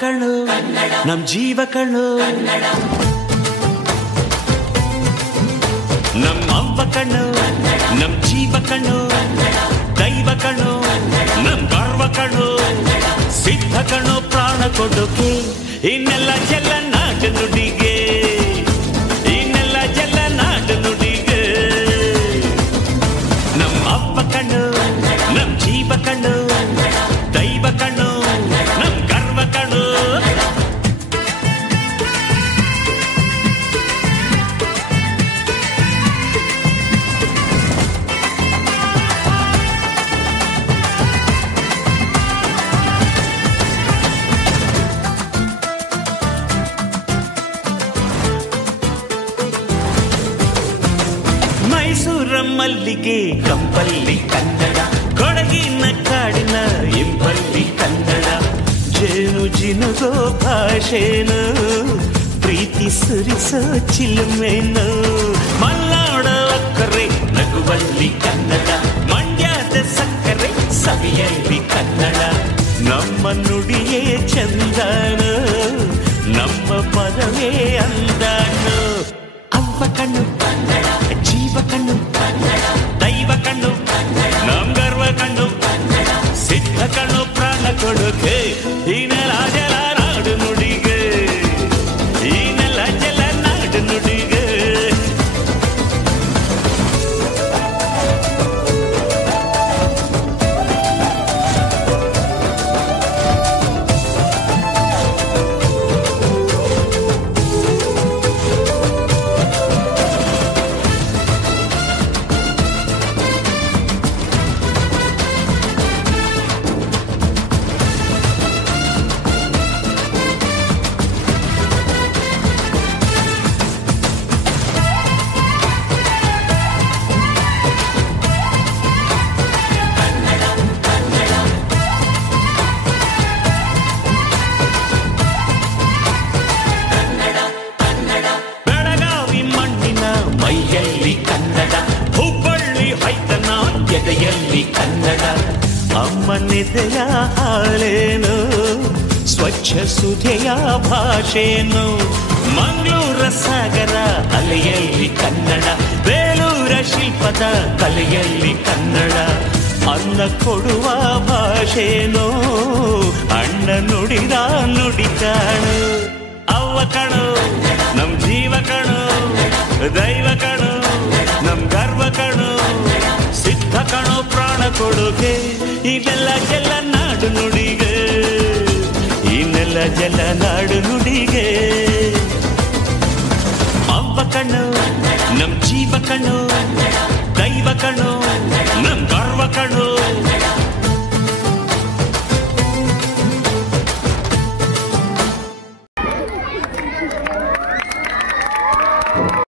ಕಣ್ಣು ನಮ್ ಜೀವ ಕಣ್ಣು ನಮ್ ಅವ್ವ ಕಣ್ಣು ನಮ್ ಜೀವ ಕಣ್ಣು ದೈವ ಕಣ್ಣು ನಮ್ ಗರ್ವ ಕಣ್ಣು ಸಿದ್ಧ ಕಣ್ಣು ಪ್ರಾಣ ಕೊಡೋಕೆ ಇನ್ನೆಲ್ಲ ಜಲ ನಾಡು ನುಡಿಗೆ ಇನ್ನೆಲ್ಲ ಜಲ ನಾಡು ನುಡಿಗೆ ನಮ್ ಅವ್ವ ಕಣ್ಣು ನಮ್ ಜೀವ ಕಣ್ಣು ದೈವ ಕಣ್ಣು ನಮ್ ಗರ್ವ ಕಣ್ಣು ಮೈಸೂರ ಮಲ್ಲಿಗೆ ಕಂಪಲ್ಲಿ ಕನ್ನಡ ಕೊಡಗಿನ ಕಾಡಿನ ಇಂಪಲ್ಲಿ ಕನ್ನಡ ಜೇನು ಜಿನುಗೋ ಭಾಷೆನು ಪ್ರೀತಿ ಸುರಿಸೋ ಚಿಲುಮೆನು ಮಲ್ನಾಡ ಅಕ್ಕರೆ ನಗುವಲ್ಲಿ ಕನ್ನಡ ಮಂಡ್ಯದ ಸಕ್ಕರೆ ಸವಿಯಲ್ಲಿ ಕನ್ನಡ ನಮ್ಮ ನುಡಿಯೇ ಚಂದನು ನಮ್ಮ ಪದವೇ ಅಂದನು ಅವ್ವ ಕಣ್ಣು ಜೀವ ಕಣ್ಣು ದೈವ ಕಣ್ಣು ನಮ್ ಗರ್ವ ಕಣ್ಣು ಸಿದ್ಧ ಕಣ್ಣು ಪ್ರಾಣ ಕೊಡೋಕೆ ಈ ನೆಲ ಜಲ ನಾಡು ನುಡಿಗೆ ಈ ನೆಲ ಜಲ ನಾಡು ನುಡಿಗೆ ಮೈಯಲ್ಲಿ ಕನ್ನಡ ಹುಬ್ಬಳ್ಳಿ ಹೈತನ ಎದೆಯಲ್ಲಿ ಕನ್ನಡ ಅಮ್ಮನೆದೆಯ ಹಾಳೇನು ಸ್ವಚ್ಛ ಸುಧೆಯ ಭಾಷೆನು ಮಂಗಳೂರ ಸಾಗರ ಅಲೆಯಲ್ಲಿ ಕನ್ನಡ ಬೇಲೂರ ಶಿಲ್ಪದ ಕಲೆಯಲ್ಲಿ ಕನ್ನಡ ಅನ್ನ ಕೊಡುವ ಭಾಷೆನೋ ಅಣ್ಣ ನುಡಿದ ನುಡಿ ಕಾಣು ಅವ್ವ ಕಣು ನಮ್ ಜೀವ ಕಣು ದೈವ ಕಣು ನಮ್ ಗರ್ವ ಕಣು ಸಿದ್ಧ ಕಣು ಪ್ರಾಣ ಕೊಡುಗೆ ಇನ್ನೆಲ್ಲ ಜಲ ನಾಡು ನುಡಿಗೆ ಇನ್ನೆಲ್ಲ ಜಲ ನಾಡು ನುಡಿಗೆ ಅವ್ವ ಕಣ್ಣು ನಮ್ ಜೀವ ಕಣ್ಣು ದೈವ ಕಣ್ಣು ನಮ್ ಗರ್ವ ಕಣ್ಣು